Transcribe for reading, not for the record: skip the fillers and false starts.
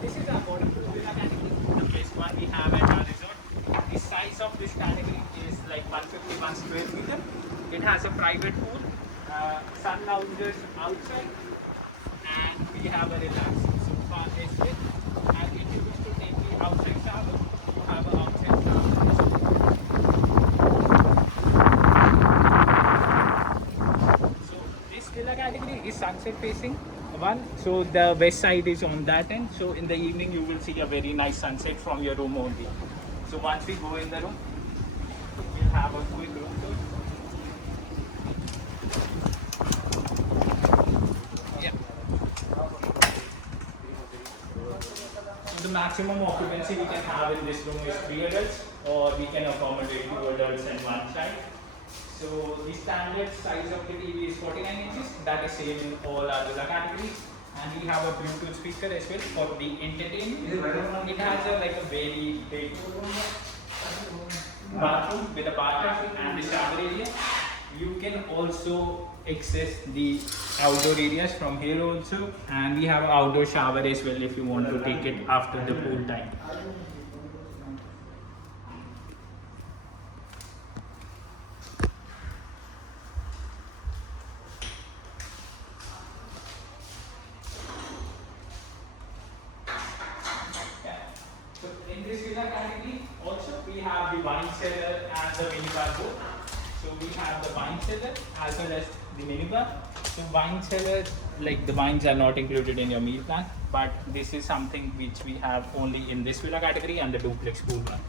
this is our bottom floor villa category, the best one we have at our resort. The size of this category is like 151 square meter. It has a private pool, sun loungers outside, and we have a relaxing sofa as well. And if you wish to take the outside shower, you have an outside shower as well. So this villa category is sunset facing one. So the west side is on that end. So in the evening you will see a very nice sunset from your room only. So once we go in the room, we'll have a quick room tour. Yeah. So the maximum occupancy we can have in this room is 3 adults, or we can accommodate 2 adults and 1 child. So the standard size of the TV is 49 inches. That is same in all our villa categories. And we have a Bluetooth speaker as well for the entertainment. It has like a very big bathroom with a bathtub and the shower area. You can also access the outdoor areas from here also. And we have an outdoor shower as well if you want to take it after the pool time. So in this villa category also we have the wine cellar and the minibar both. So we have the wine cellar as well as the minibar. So wine cellar, like the wines are not included in your meal plan, but this is something which we have only in this villa category and the duplex pool one.